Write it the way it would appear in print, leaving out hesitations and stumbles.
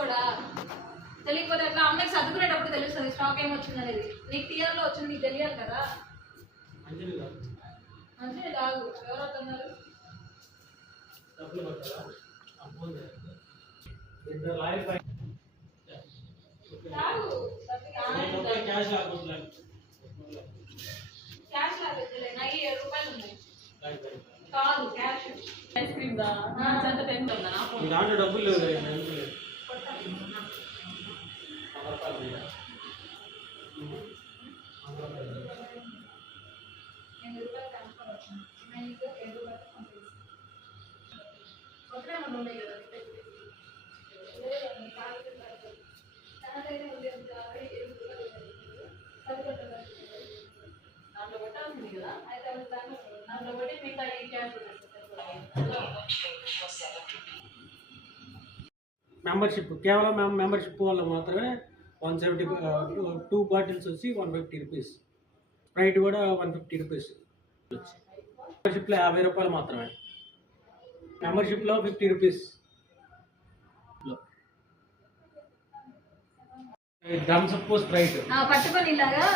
కూడా తెలియకపోతే ఎట్లా అమ్మాయికి సర్దుకునేటప్పుడు తెలుస్తుంది స్టాక్ ఏమొచ్చింది అనేది. నీకు టీఆర్లో వచ్చింది నీకు తెలియాలి కదా. మంచిది కాదు. ఎవరు వస్తున్నారు? క్యాష్ లాగొద్దులే. నా 7 రూపాయలు ఉన్నాయి. కాదు క్యాష్. ఐస్ క్రీమ్ దా అంత టైం ఉందా నాకు? దాంట్లో డబ్బులు లేవు. మెంబర్షిప్ కేవలం మెంబర్షిప్ వల్ల మాత్రమే 170 2 బాటిల్స్ వచ్చి 150 రూపీస్. స్ప్రైట్ కూడా 150 రూపీస్. మెంబర్షిప్లో 50 రూపాయలు మాత్రమే. మెంబర్షిప్లో 50 రూపీస్. థమ్స్ అప్ స్ప్రైట్ పట్టుకొని ఇలాగా